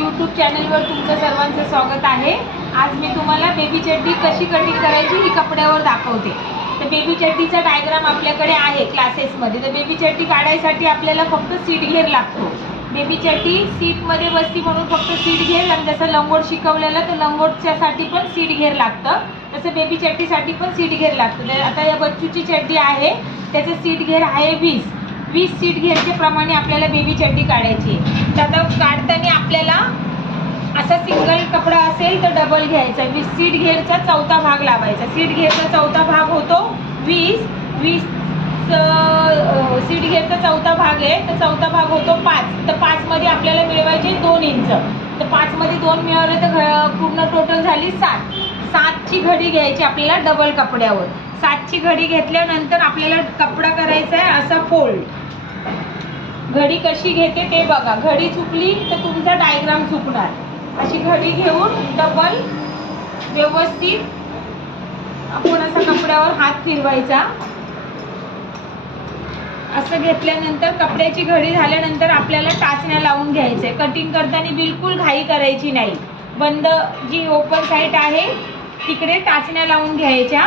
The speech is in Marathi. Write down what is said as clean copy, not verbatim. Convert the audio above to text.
यूट्यूब चॅनलवर तुमचं सर्वांचं स्वागत आहे। आज मी तुम्हाला बेबी चड्डी कशी कटिंग करायची ही कपड्यावर दाखवते। तर बेबी चड्डीचा डायग्राम आपल्याकडे आहे क्लासेसमध्ये। तर बेबी चड्डी काढायसाठी आपल्याला फक्त सीट घेर लागतो। बेबी चड्डी सीटमध्ये बसती म्हणून फक्त सीट घेर, आणि जसं लंगोट शिकवलेलं तर लंगोटच्यासाठी पण सीट घेर लागतं, तसं बेबी चड्डीसाठी पण सीट घेर लागतं। तर आता या बच्चूची चड्डी आहे, त्याचं सीट घेर आहे 20 सीट घेरच्या प्रमाणे आपल्याला बेबी चड्डी काढायची। तर आता काढताना आपल्याला असा सिंगल कपडा असेल तर डबल घ्यायचा। 20 सीट घेरचा चौथा भाग लावायचा। सीट घेरचा चौथा भाग होतो 20 सीट घेरचा चौथा भाग आहे, तर चौथा भाग होतो 5। तर 5 मध्ये आपल्याला मिळवायचे 2 इंच। तर 5 मध्ये 2 मिळवले तर पूर्ण टोटल झाली 7 ची घडी घ्यायची आपल्याला डबल कपड्यावर। 7 ची घडी घेतल्यानंतर आपल्याला कपडा करायचा आहे असा फोल्ड। घडी कशी घेते ते बघा, घडी चुकली तर तुमचा डायग्राम चुकणार। अशी घडी घेऊन डबल व्यवस्थित आपण असा कपड्यावर हात फिरवायचा। असं घेतल्यानंतर कपड्याची घडी झाल्यानंतर आपल्याला टाचण्या लावून घ्यायचे। कटिंग करताना बिलकुल घाई करायची नाही। बंद जी ओपन साईड आहे तिकडे टाचण्या लावून घ्यायच्या।